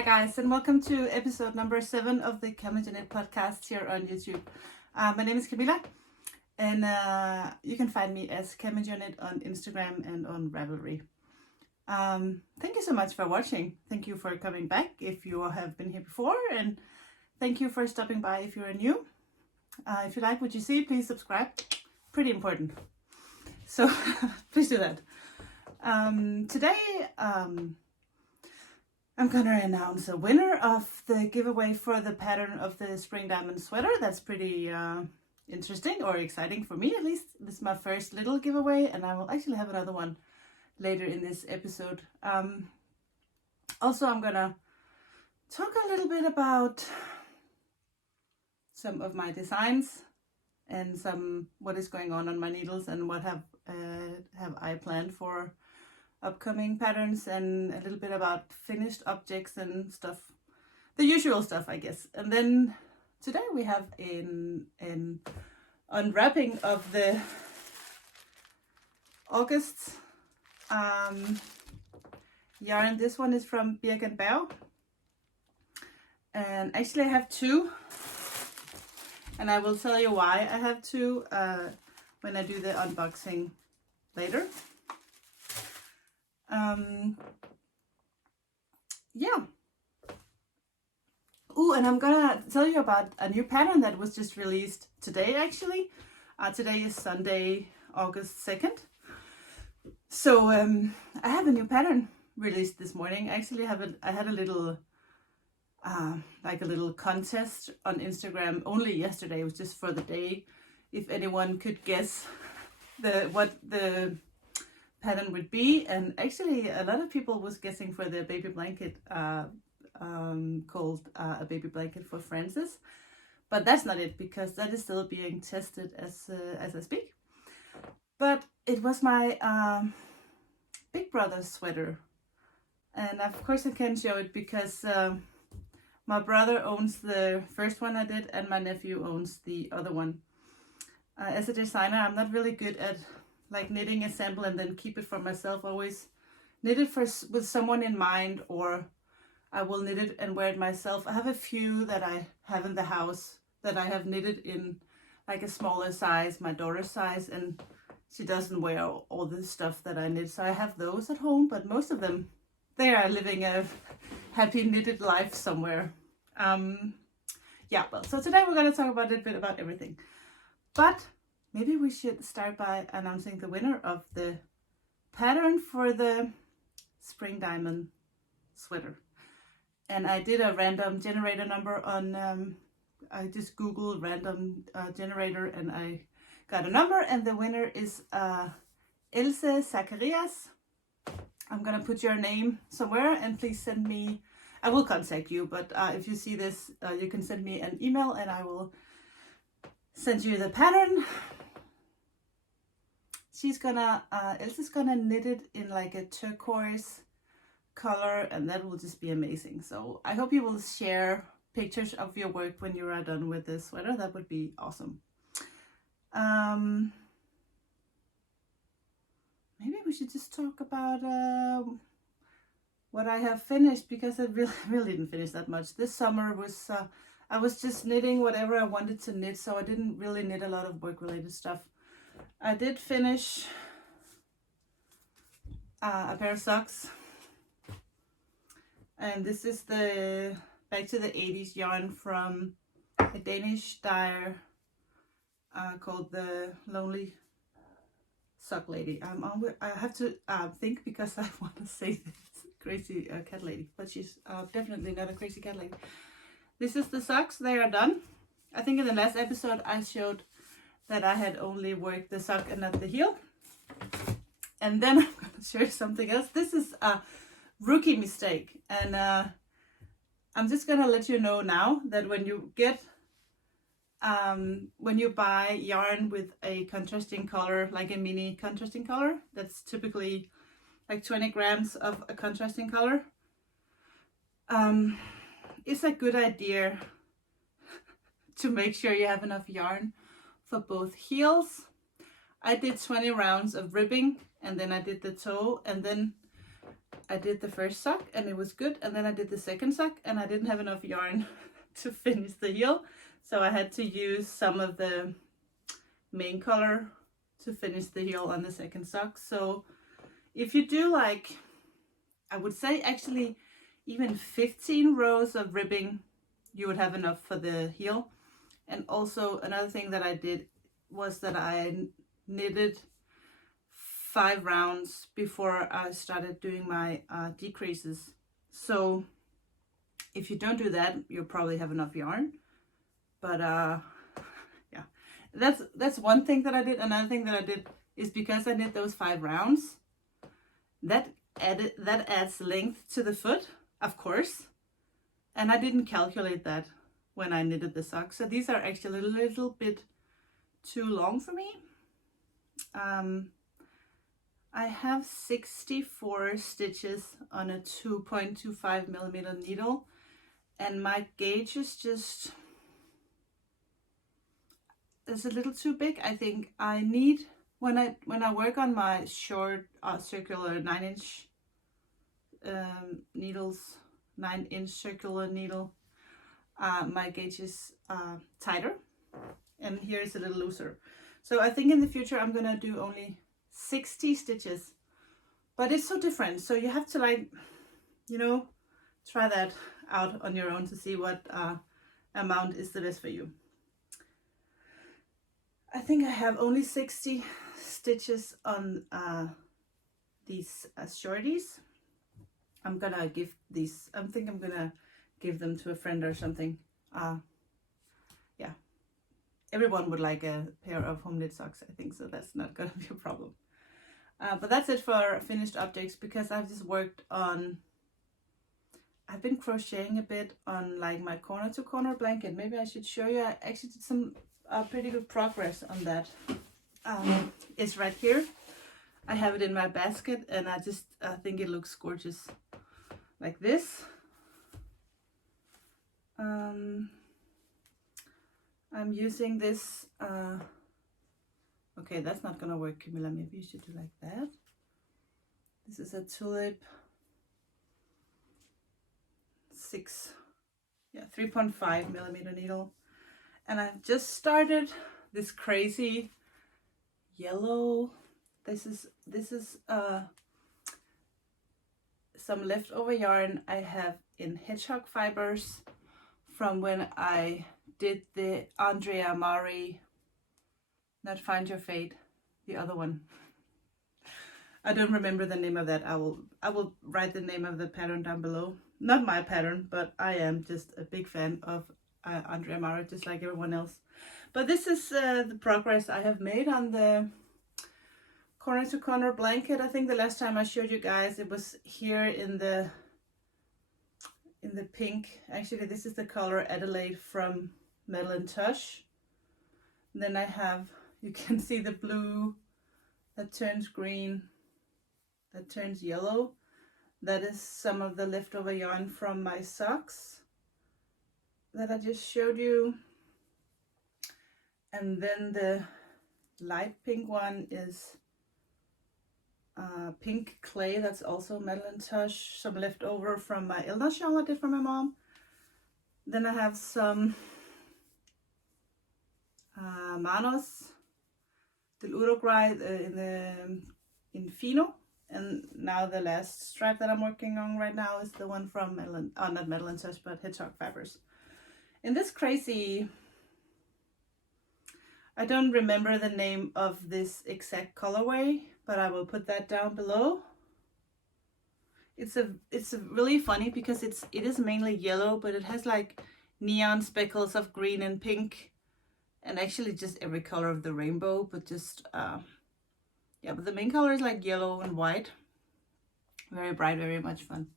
Hi guys, and welcome to episode number 7 of the CamijoKnit podcast here on YouTube. My name is Camilla, and you can find me as CamijoKnit on Instagram and on Ravelry. Thank you so much for watching. Thank you for coming back if you have been here before, and thank you for stopping by if you're new. If you like what you see, please subscribe. Pretty important. So please do that. Today, I'm gonna announce a winner of the giveaway for the pattern of the spring diamond sweater. That's pretty interesting, or exciting for me at least. This is my first little giveaway, and I will actually have another one later in this episode. Also, I'm gonna talk a little bit about some of my designs and what is going on my needles, and what have I planned for upcoming patterns, and a little bit about finished objects and stuff, the usual stuff, I guess. And then today we have an unwrapping of the August yarn. This one is from Berg, and actually I have two, and I will tell you why I have two when I do the unboxing later. Yeah. Oh, and I'm gonna tell you about a new pattern that was just released today, actually. Today is Sunday, August 2nd. So I have a new pattern released this morning. Actually, I had a little like a little contest on Instagram only yesterday. It was just for the day, if anyone could guess what the pattern would be, and actually a lot of people was guessing for the baby blanket called a baby blanket for Francis, but that's not it, because that is still being tested as I speak. But it was my big brother's sweater, and of course I can show it because my brother owns the first one I did, and my nephew owns the other one. As a designer, I'm not really good at like knitting a sample and then keep it for myself. Always knit it with someone in mind, or I will knit it and wear it myself. I have a few that I have in the house that I have knitted in like a smaller size, my daughter's size, and she doesn't wear all the stuff that I knit, so I have those at home, but most of them, they are living a happy knitted life somewhere. Yeah, well, so today we're going to talk about a little bit about everything, but maybe we should start by announcing the winner of the pattern for the spring diamond sweater. And I did a random generator number on, I just Googled random generator, and I got a number, and the winner is Else Zacharias. I'm gonna put your name somewhere, and please send me, I will contact you, but if you see this, you can send me an email and I will send you the pattern. She's gonna, Elsa's gonna knit it in like a turquoise color, and that will just be amazing. So I hope you will share pictures of your work when you are done with this sweater. That would be awesome. Maybe we should just talk about what I have finished, because I really didn't finish that much. This summer was, I was just knitting whatever I wanted to knit, so I didn't really knit a lot of work related stuff. I did finish a pair of socks, and this is the back to the 80s yarn from a Danish dyer called the Lonely Sock Lady. I have to think, because I want to say this crazy cat lady, but she's definitely not a crazy cat lady. This is the socks. They are done. I think in the last episode I showed that I had only worked the sock and not the heel. And then I'm going to share something else. This is a rookie mistake. And I'm just going to let you know now that when you get, when you buy yarn with a contrasting color, like a mini contrasting color, that's typically like 20 grams of a contrasting color, it's a good idea to make sure you have enough yarn for both heels. I did 20 rounds of ribbing, and then I did the toe, and then I did the first sock and it was good, and then I did the second sock and I didn't have enough yarn to finish the heel, so I had to use some of the main color to finish the heel on the second sock. So if you do, like, I would say actually even 15 rows of ribbing, you would have enough for the heel. And also another thing that I did was that I knitted 5 rounds before I started doing my decreases. So if you don't do that, you'll probably have enough yarn. But yeah, that's one thing that I did. Another thing that I did is, because I knit those 5 rounds, that adds length to the foot, of course, and I didn't calculate that when I knitted the socks. So these are actually a little bit too long for me. I have 64 stitches on a 2.25 millimeter needle, and my gauge is just, it's a little too big. I think I need, when I work on my short circular 9-inch needles, 9-inch circular needle, my gauge is tighter, and here is a little looser. So I think in the future I'm gonna do only 60 stitches, but it's so different. So you have to, like, you know, try that out on your own to see what amount is the best for you. I think I have only 60 stitches on these shorties. I'm gonna give these, I think I'm gonna give them to a friend or something. Yeah, everyone would like a pair of home knit socks, I think, so that's not gonna be a problem. But that's it for finished objects, because I've just worked on, I've been crocheting a bit on, like, my corner to corner blanket. Maybe I should show you. I actually did some pretty good progress on that. It's right here. I have it in my basket, and I just think it looks gorgeous like this. I'm using this, okay, that's not gonna work, Camilla. Maybe you should do like that. This is a tulip 3.5 millimeter needle, and I've just started this crazy yellow. This is some leftover yarn I have in hedgehog fibers from when I did the Andrea Mari, not Find Your Fate, the other one. I don't remember the name of that. I will write the name of the pattern down below. Not my pattern, but I am just a big fan of Andrea Mari, just like everyone else. But this is the progress I have made on the corner to corner blanket. I think the last time I showed you guys, it was here in the pink. Actually, this is the color Adelaide from Metal and Tush. And then I have, you can see the blue that turns green, that turns yellow. That is some of the leftover yarn from my socks that I just showed you. And then the light pink one is pink clay. That's also Metal and Tush, some leftover from my Ilna shawl I did for my mom. Then I have some Manos del Uruguay in Fino. And now the last stripe that I'm working on right now is the one from not Metal and Tush, but Hedgehog Fibers. In this crazy, I don't remember the name of this exact colorway, but I will put that down below. It's really funny because it is mainly yellow, but it has like neon speckles of green and pink, and actually just every color of the rainbow, but just yeah, but the main color is like yellow and white. Very bright, very much fun.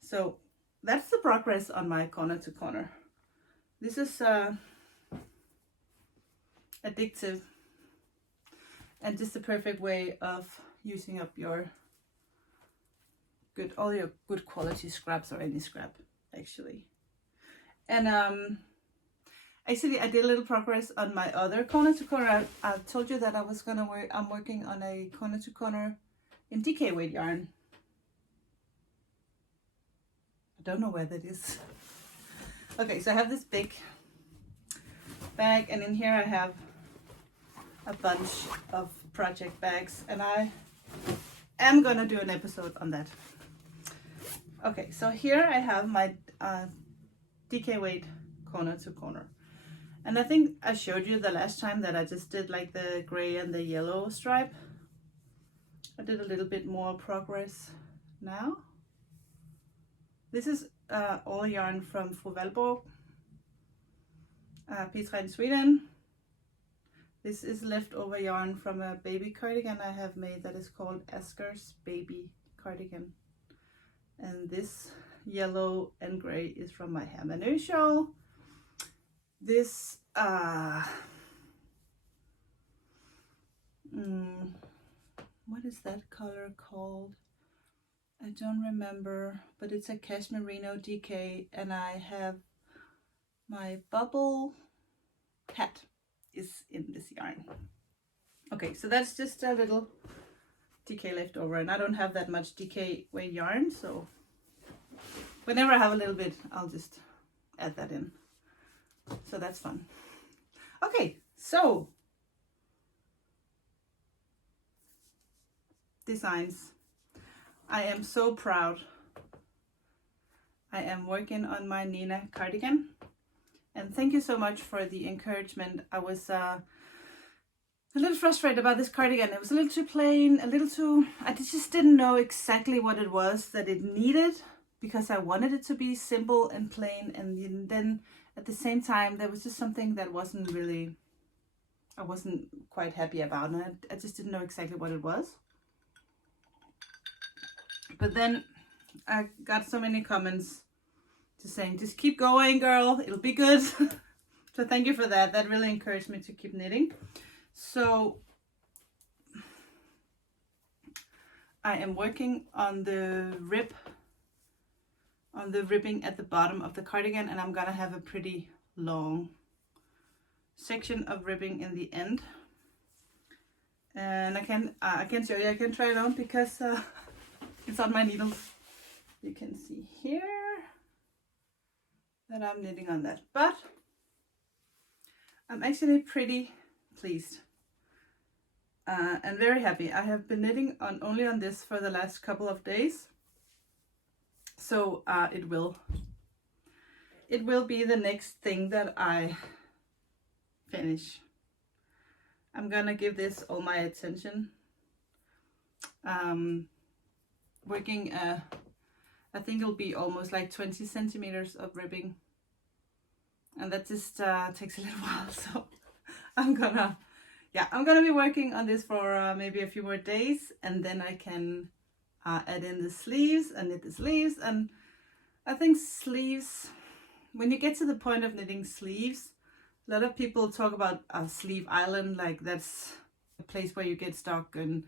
So that's the progress on my corner to corner. This is addictive and just the perfect way of using up your all your good quality scraps, or any scrap actually. And actually I did a little progress on my other corner to corner. I told you that I'm working on a corner to corner in DK weight yarn. don't know where that is. Okay, so I have this big bag, and in here I have a bunch of project bags, and I am gonna do an episode on that. Okay, so here I have my DK weight corner to corner, and I think I showed you the last time that I just did like the gray and the yellow stripe. I did a little bit more progress now. This is all yarn from Valborg, Petra in Sweden. This is leftover yarn from a baby cardigan I have made that is called Asker's Baby Cardigan. And this yellow and gray is from my Hermanø shawl. This what is that color called? I don't remember, but it's a Cashmerino DK, and I have my bubble hat is in this yarn. Okay, so that's just a little DK left over, and I don't have that much DK weight yarn, so whenever I have a little bit, I'll just add that in. So that's fun. Okay, so designs. I am so proud. I am working on my Nina cardigan, and thank you so much for the encouragement. I was a little frustrated about this cardigan. It was a little too plain, I just didn't know exactly what it was that it needed, because I wanted it to be simple and plain, and then at the same time there was just something that I wasn't quite happy about, and I just didn't know exactly what it was. But then I got so many comments just saying, just keep going, girl, it'll be good. So thank you for that. That really encouraged me to keep knitting. So I am working on the ribbing at the bottom of the cardigan, and I'm gonna have a pretty long section of ribbing in the end. And I can show you, I can try it on because it's on my needles. You can see here that I'm knitting on that, but I'm actually pretty pleased and very happy. I have been knitting only on this for the last couple of days, so it will be the next thing that I finish. I'm gonna give this all my attention. Working I think it'll be almost like 20 centimeters of ribbing, and that just takes a little while, so I'm gonna be working on this for maybe a few more days, and then I can add in the sleeves and knit the sleeves. And I think sleeves, when you get to the point of knitting sleeves, a lot of people talk about a sleeve island, like that's a place where you get stuck, and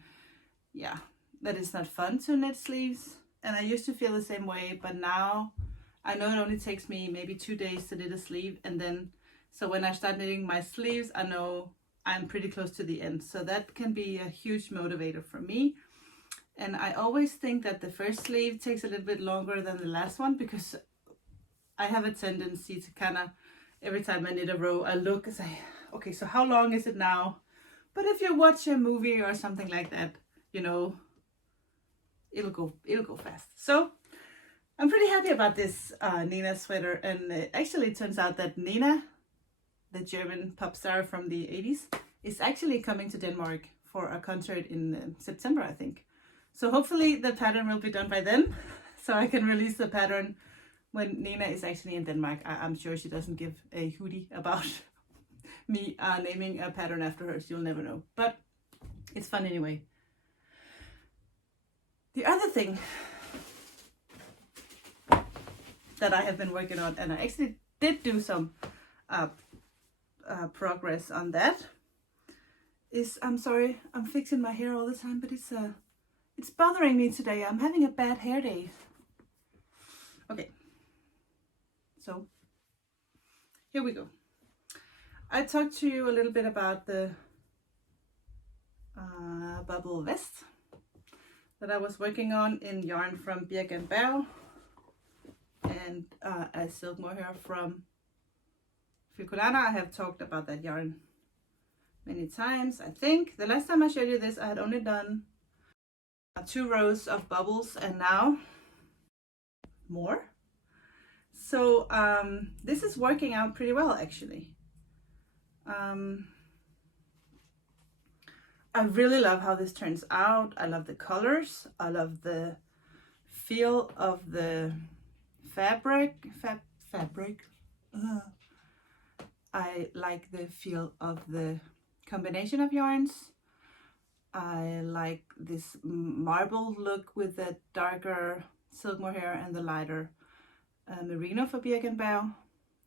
yeah, that is not fun to knit sleeves. And I used to feel the same way, but now I know it only takes me maybe 2 days to knit a sleeve, and then so when I start knitting my sleeves, I know I'm pretty close to the end. So that can be a huge motivator for me. And I always think that the first sleeve takes a little bit longer than the last one, because I have a tendency to kind of, every time I knit a row, I look and say, okay, so how long is it now? But if you watch a movie or something like that, you know, it'll go fast. So I'm pretty happy about this Nina sweater, and it actually turns out that Nina, the German pop star from the 80s, is actually coming to Denmark for a concert in September, I think. So hopefully the pattern will be done by then, so I can release the pattern when Nina is actually in Denmark. I'm sure she doesn't give a hootie about me naming a pattern after her. You'll never know, but it's fun anyway. The other thing that I have been working on, and I actually did do some progress on that, is, I'm sorry, I'm fixing my hair all the time, but it's bothering me today. I'm having a bad hair day. Okay, so here we go. I talked to you a little bit about the bubble vest that I was working on in yarn from Birk & Berg, and a silk mohair from Ficolana. I have talked about that yarn many times. I think the last time I showed you this, I had only done 2 rows of bubbles, and now more. So this is working out pretty well, actually. I really love how this turns out. I love the colors. I love the feel of the fabric. I like the feel of the combination of yarns. I like this marble look with the darker silk mohair and the lighter merino for Birkenbau.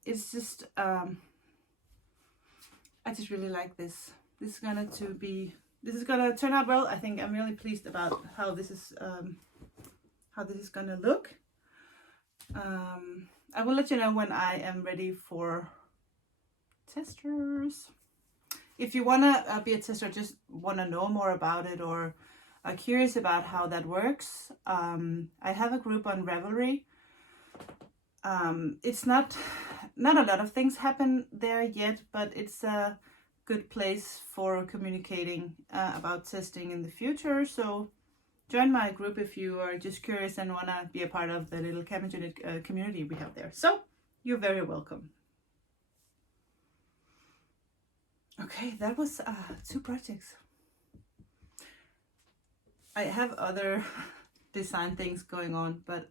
It's just, I just really like this. This is gonna turn out well. I think I'm really pleased about how this is gonna look. I will let you know when I am ready for testers. If you wanna be a tester, just wanna know more about it, or are curious about how that works, I have a group on Ravelry. It's not a lot of things happen there yet, but it's a good place for communicating about testing in the future. So join my group if you are just curious and want to be a part of the little CamijoKnit community we have there. So you're very welcome. Okay, that was 2 projects. I have other design things going on, but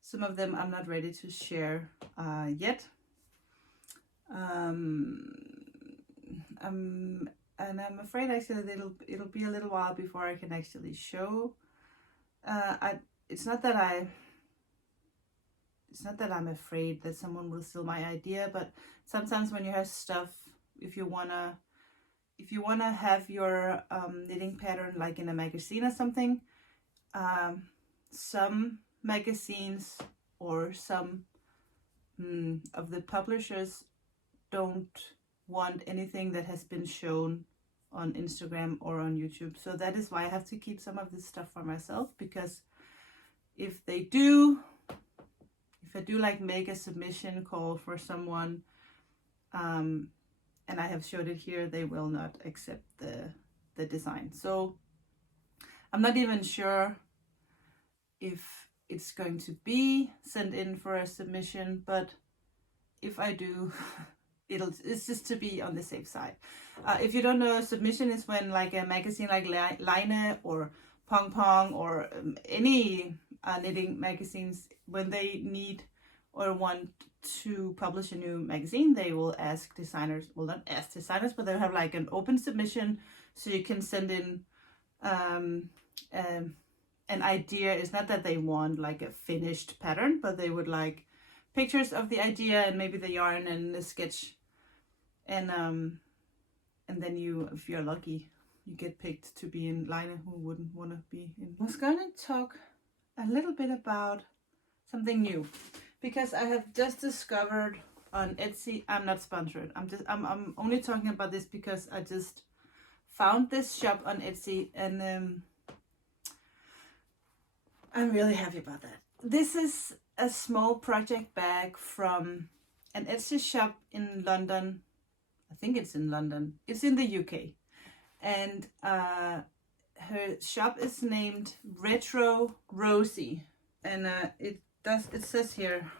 some of them I'm not ready to share yet. And I'm afraid actually that it'll be a little while before I can actually show. It's not that I'm afraid that someone will steal my idea, but sometimes when you have stuff, if you wanna have your knitting pattern like in a magazine or something, some magazines or some of the publishers don't want anything that has been shown on Instagram or on YouTube. So that is why I have to keep some of this stuff for myself, because if I do like make a submission call for someone, and I have showed it here, they will not accept the design. So I'm not even sure if it's going to be sent in for a submission, but if I do, it's just to be on the safe side. If you don't know, submission is when like a magazine like Line or Pong Pong or any knitting magazines, when they need or want to publish a new magazine, they will ask designers, well, not ask designers, but they'll have like an open submission, so you can send in an idea. It's not that they want like a finished pattern, but they would like pictures of the idea and maybe the yarn and the sketch, and then you, if you're lucky, you get picked to be in Line, who wouldn't want to be in. I was going to talk a little bit about something new, because I have just discovered on Etsy. I'm not sponsored. I'm only talking about this because I just found this shop on Etsy, and I'm really happy about that. This is a small project bag from an Etsy shop in London. I think it's in London. It's in the UK, and her shop is named Retro Rosie, and it says here,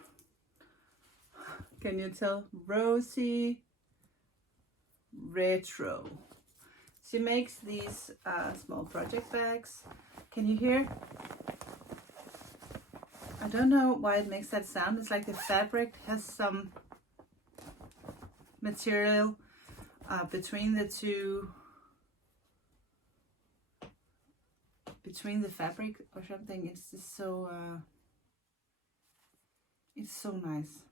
can you tell? Rosie Retro. She makes these small project bags. Can you hear? I don't know why it makes that sound. It's like the fabric has some material between the two, between the fabric or something. It's just so it's so nice.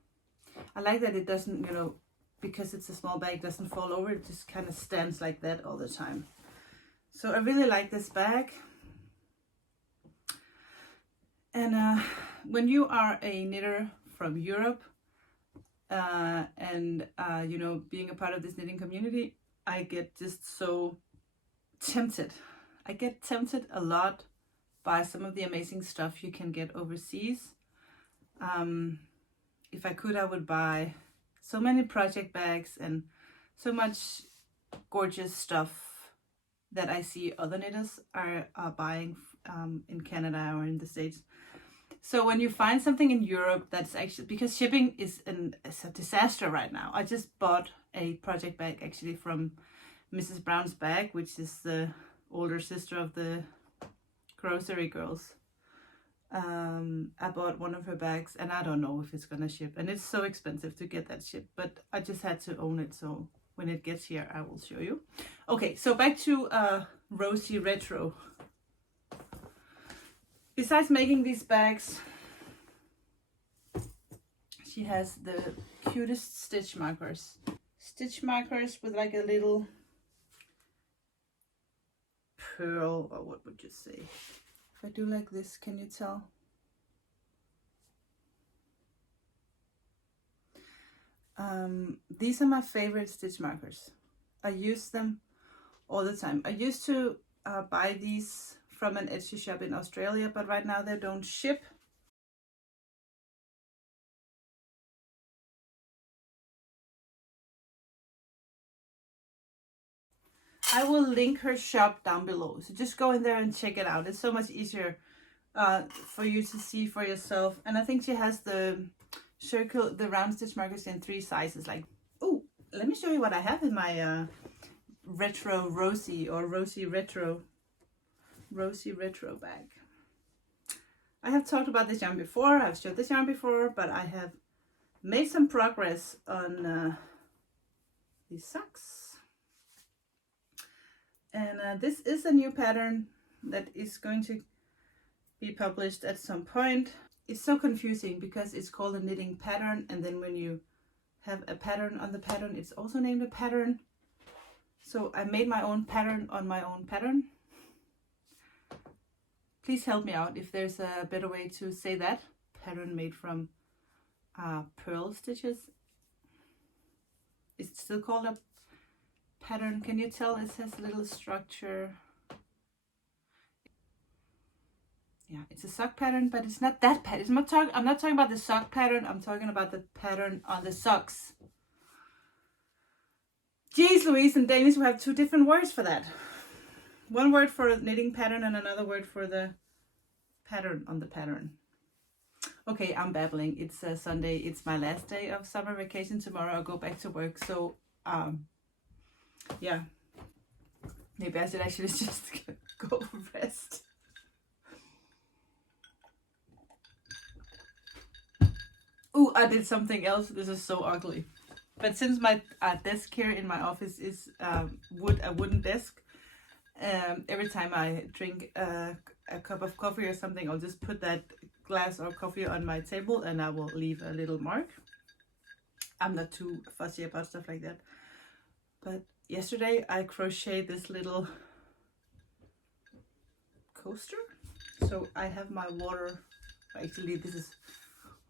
I like that it doesn't, you know, because it's a small bag, doesn't fall over. It just kind of stands like that all the time. So I really like this bag. And when you are a knitter from Europe, and you know, being a part of this knitting community, I get just so tempted. I get tempted a lot by some of the amazing stuff you can get overseas. If I could, I would buy so many project bags and so much gorgeous stuff that I see other knitters are buying in Canada or in the States. So when you find something in Europe that's actually, because shipping is a disaster right now. I just bought a project bag actually from Mrs. Brown's Bag, which is the older sister of the grocery girls. I bought one of her bags and I don't know if it's gonna ship, and it's so expensive to get that shipped, but I just had to own it, so when it gets here I will show you. Okay, so back to Rosie Retro. Besides making these bags, she has the cutest stitch markers. Stitch markers with like a little pearl, or what would you say? If I do like this, can you tell? These are my favorite stitch markers. I use them all the time. I used to buy these from an Etsy shop in Australia, but right now they don't ship. I will link her shop down below, so just go in there and check it out. It's so much easier for you to see for yourself. And I think she has the circle, the round stitch markers in 3 sizes. Like, oh, let me show you what I have in my retro Rosie, or Rosie Retro bag. I have talked about this yarn before, I've showed this yarn before, but I have made some progress on these socks. And this is a new pattern that is going to be published at some point. It's so confusing because it's called a knitting pattern, and then when you have a pattern on the pattern, it's also named a pattern. So I made my own pattern on my own pattern. Please help me out if there's a better way to say that. Pattern made from pearl stitches. Is it still called a pattern? Can you tell it has a little structure? Yeah, it's a sock pattern, but it's not that pattern. I'm not talking about the sock pattern. I'm talking about the pattern on the socks. Jeez Louise, in Danish we have 2 different words for that. One word for knitting pattern and another word for the pattern on the pattern. Okay, I'm babbling. It's Sunday. It's my last day of summer vacation. Tomorrow I'll go back to work. So, yeah. Maybe I should actually just go rest. Ooh, I did something else. This is so ugly. But since my desk here in my office is a wooden desk, every time I drink a cup of coffee or something, I'll just put that glass or coffee on my table and I will leave a little mark. I'm not too fussy about stuff like that. But yesterday I crocheted this little coaster. So I have my water. Actually, this is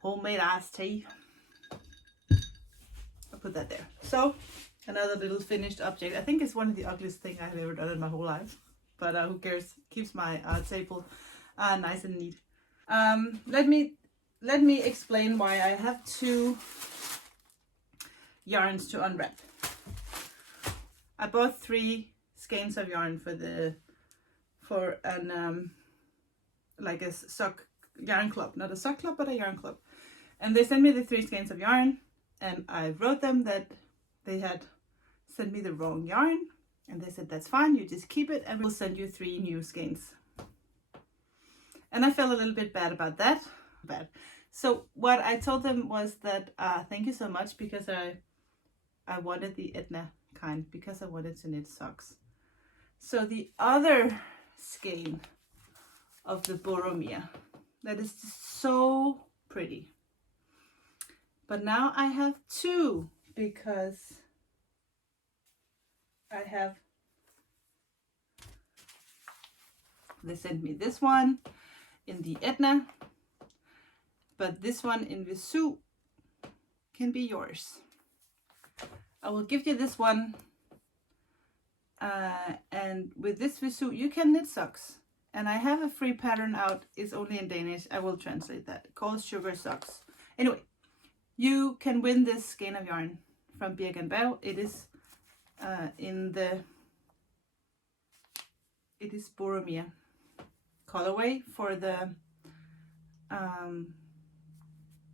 homemade iced tea. I'll put that there. So another little finished object. I think it's one of the ugliest things I've ever done in my whole life, but who cares? Keeps my table nice and neat. Let me explain why I have 2 yarns to unwrap. I bought 3 skeins of yarn for an like a sock yarn club, not a sock club, but a yarn club. And they sent me the 3 skeins of yarn, and I wrote them that they had sent me the wrong yarn, and they said that's fine, you just keep it and we'll send you 3 new skeins. And I felt a little bit bad about that. So what I told them was that thank you so much, because I wanted the Edna kind, because I wanted to knit socks. So the other skein of the Boromir, that is just so pretty. But now I have 2, because I have, they sent me this one in the Edna, but this one in Visu can be yours. I will give you this one, and with this Visu you can knit socks. And I have a free pattern out. It's only in Danish. I will translate that. Called Sugar Socks. Anyway, you can win this skein of yarn from Birk & Bell. It is it is Boromir colorway for the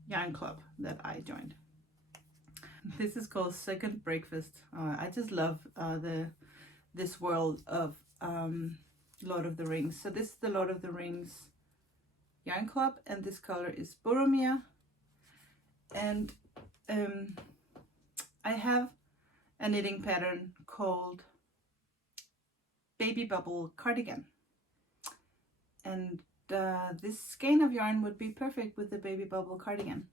yarn club that I joined. This is called Second Breakfast. I just love this world of Lord of the Rings. So this is the Lord of the Rings yarn club, and this color is Boromir. And I have a knitting pattern called Baby Bubble Cardigan, and this skein of yarn would be perfect with the Baby Bubble Cardigan.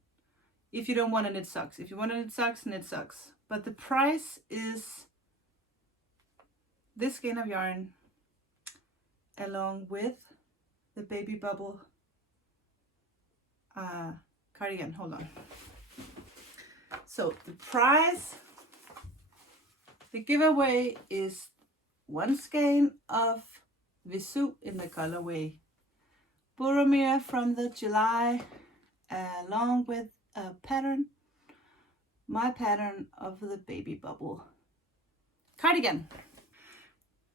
If you don't want to knit socks. If you want to knit socks. But the price is this skein of yarn along with the Baby Bubble cardigan. Hold on. So the price, the giveaway is one skein of Visu in the colorway Boromir from the July, along with a pattern, my pattern of the Baby Bubble cardigan.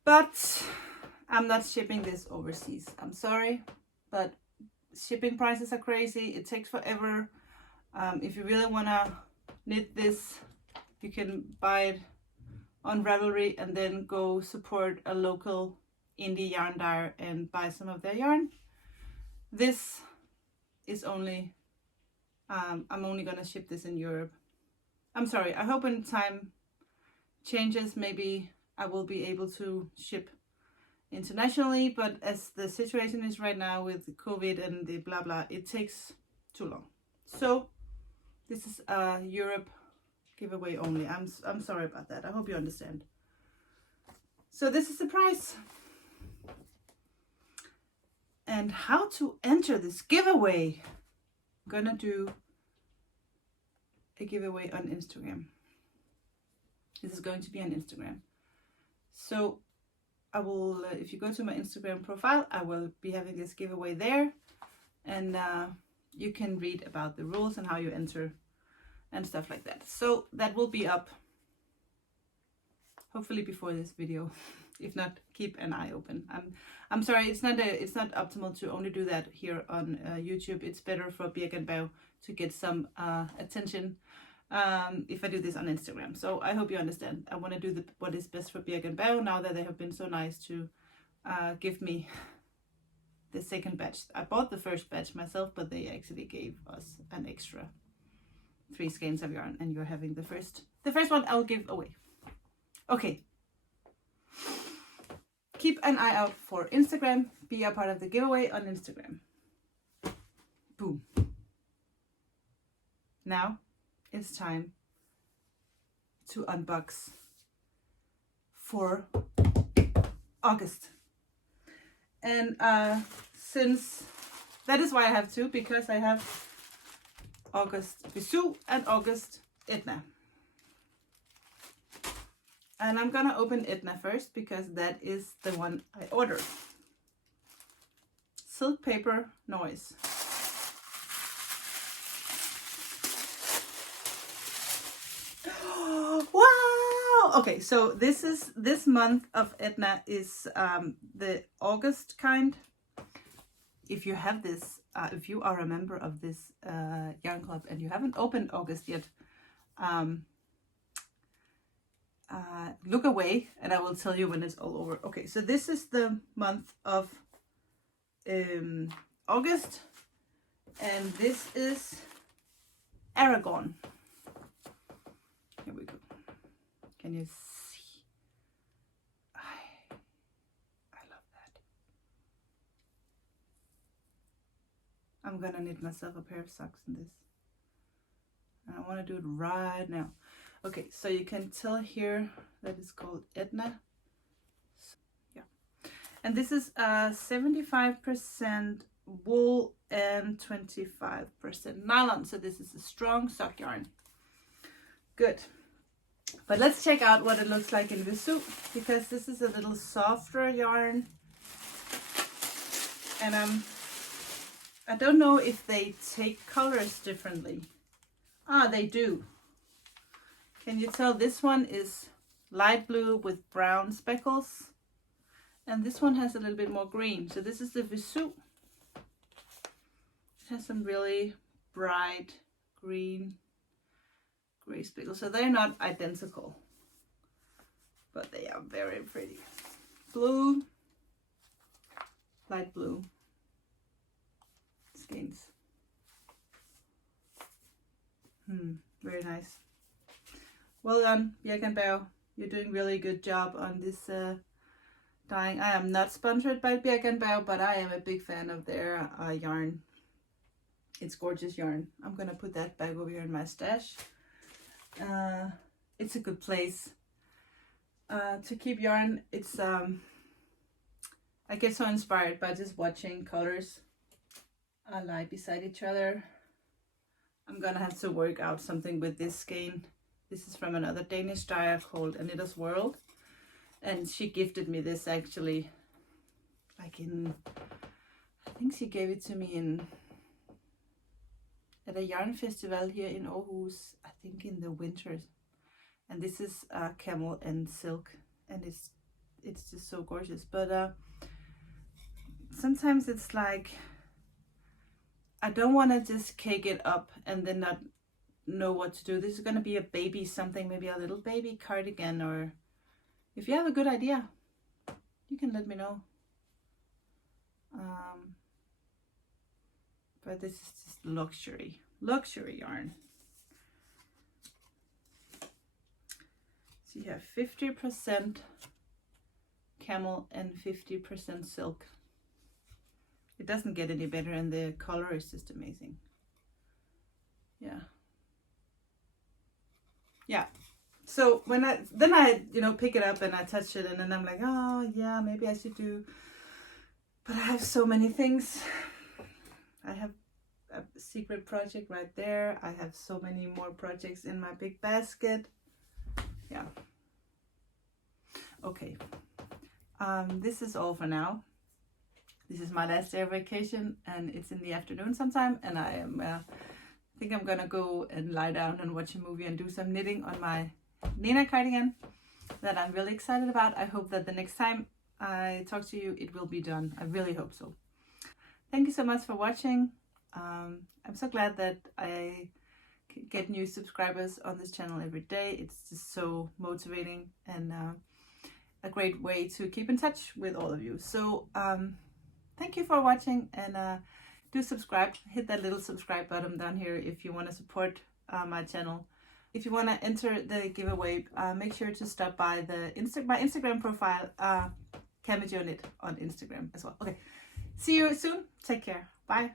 But I'm not shipping this overseas. I'm sorry, but shipping prices are crazy. It takes forever. If you really want to knit this, you can buy it on Ravelry and then go support a local indie yarn dyer and buy some of their yarn. This is only I'm only gonna ship this in Europe. I'm sorry, I hope when time changes, maybe I will be able to ship internationally, but as the situation is right now with COVID and the blah blah, it takes too long. So this is a Europe giveaway only. I'm sorry about that. I hope you understand. So this is the price. And how to enter this giveaway. I'm gonna do a giveaway on Instagram. This is going to be on Instagram. So I will, if you go to my Instagram profile, I will be having this giveaway there. And you can read about the rules and how you enter and stuff like that. So that will be up hopefully before this video. If not, keep an eye open. I'm sorry, it's not optimal to only do that here on YouTube. It's better for Birk & Bell to get some attention if I do this on Instagram. So I hope you understand. I want to do what is best for Birk & Bell now that they have been so nice to give me the second batch. I bought the first batch myself, but they actually gave us an extra 3 skeins of yarn, and you're having the first one I'll give away. Okay. Keep an eye out for Instagram. Be a part of the giveaway on Instagram. Boom. Now it's time to unbox for August. And since that is why I have 2, because I have August Visu and August Etna. And I'm gonna open Etna first because that is the one I ordered. Silk paper noise. Wow! Okay, so this month of Etna is the August kind. If you have this, if you are a member of this yarn club and you haven't opened August yet, look away and I will tell you when it's all over. Okay, so this is the month of August, and this is Aragon. Here we go. Can you see? I love that. I'm gonna knit myself a pair of socks in this. And I want to do it right now. Okay, so you can tell here that it's called Etna. So, yeah. And this is 75% wool and 25% nylon. So this is a strong sock yarn. Good. But let's check out what it looks like in Visu, because this is a little softer yarn. And I don't know if they take colors differently. Ah, they do. Can you tell this one is light blue with brown speckles? And this one has a little bit more green. So this is the Visu. It has some really bright green, gray speckles. So they're not identical, but they are very pretty. Blue, light blue skeins. Very nice. Well done, Birkenbau. You're doing really good job on this dyeing. I am not sponsored by Birkenbau, but I am a big fan of their yarn. It's gorgeous yarn. I'm gonna put that back over here in my stash. It's a good place to keep yarn. It's I get so inspired by just watching colors lie beside each other. I'm gonna have to work out something with this skein. This is from another Danish dyer called A Knitter's World, and she gifted me this actually, like in, I think she gave it to me at a yarn festival here in Aarhus, I think in the winters. And this is camel and silk, and it's just so gorgeous. But sometimes it's like I don't want to just cake it up and then not know what to do. This is going to be a baby something, maybe a little baby cardigan, or if you have a good idea, you can let me know. But this is just luxury yarn. So you have 50% camel and 50% silk. It doesn't get any better, and the color is just amazing. Yeah. So when I pick it up and I touch it, and then I'm like, oh yeah, maybe I should do. But I have so many things. I have a secret project right there. I have so many more projects in my big basket. Yeah. Okay. This is all for now. This is my last day of vacation, and it's in the afternoon sometime, and I am I think I'm gonna go and lie down and watch a movie and do some knitting on my Nina cardigan that I'm really excited about. I hope that the next time I talk to you, it will be done. I really hope so. Thank you so much for watching. I'm so glad that I get new subscribers on this channel every day. It's just so motivating and a great way to keep in touch with all of you. So thank you for watching, and do subscribe. Hit that little subscribe button down here if you want to support my channel. If you want to enter the giveaway, make sure to stop by my Instagram profile, CamijoKnit on Instagram as well. Okay, see you soon. Take care. Bye.